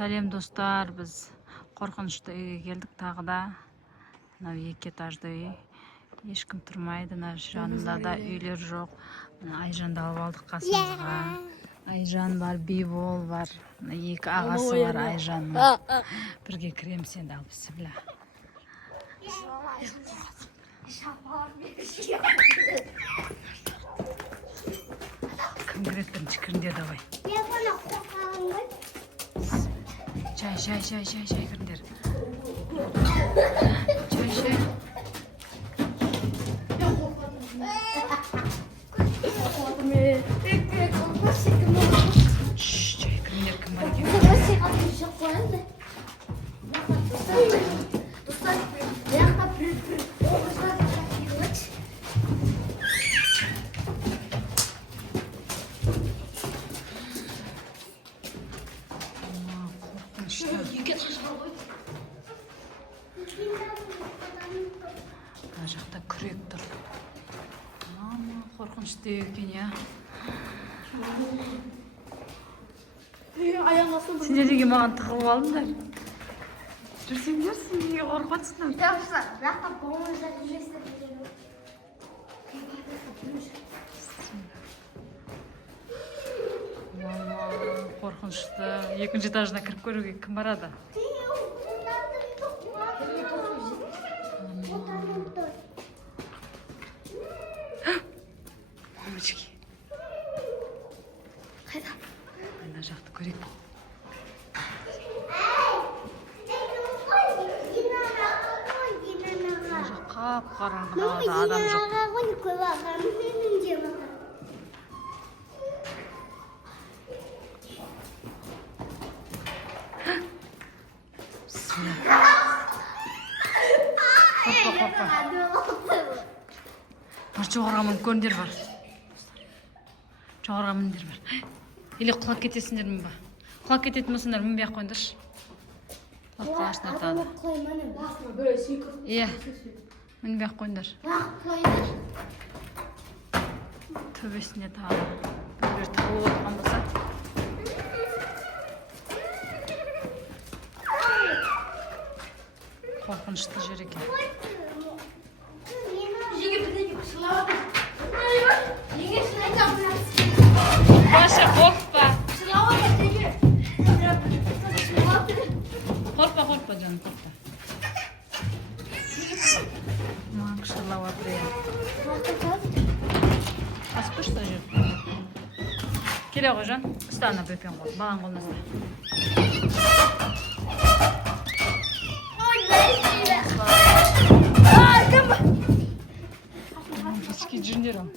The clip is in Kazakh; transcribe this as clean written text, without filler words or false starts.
Сәлем достар, біз қорқынышты үйге келдік тағы да. Мынау 2 этажды үй. Ешкім тұрмайды, жанында да үйлер жоқ. Айжанды алып алдық қасымызға. Айжан бар, Бибол бар. 2 ағасы бар Айжанның. Бірге кіреміз енді ал бісміллә. Кім кіреді бірінші кіріңдер давай. Çay kırındır. Çay. Şşş, çay kırındır kımar gibi. Ана жақта күрек тұр. Қорқынышты екен, я. Сендер неге маған тығылып алдыңдар? Жүрсеңдер, сен неге қорқып қорқынышты. 2 этажына кіріп көруге кім барады? Мамочки. Ана жақты көрейік. Қап-қараңғы далада адам жоқ. Қорқпа. Бар жоғарға мүмкіндер бар. Жоғарға міндер бар. Или құлап кетесіңдер мін ба? Құлап кететін мұсыңдар мін бияқ қойындыршы. Құлап қалашын артады. Иә, мін бияқ қойындар. Төбесіне тағы. Біреулер тығылып отырған болса. Қорқынышты жер екен. Паша, қорқпа. Қорқпа, жаным, қорқпа. Маған шырлау атыр ең. Аспы что жер? Келе ғой, жан. Ұстана бөпен қол. Баған қолына ұста. Кішке жүріндер ол.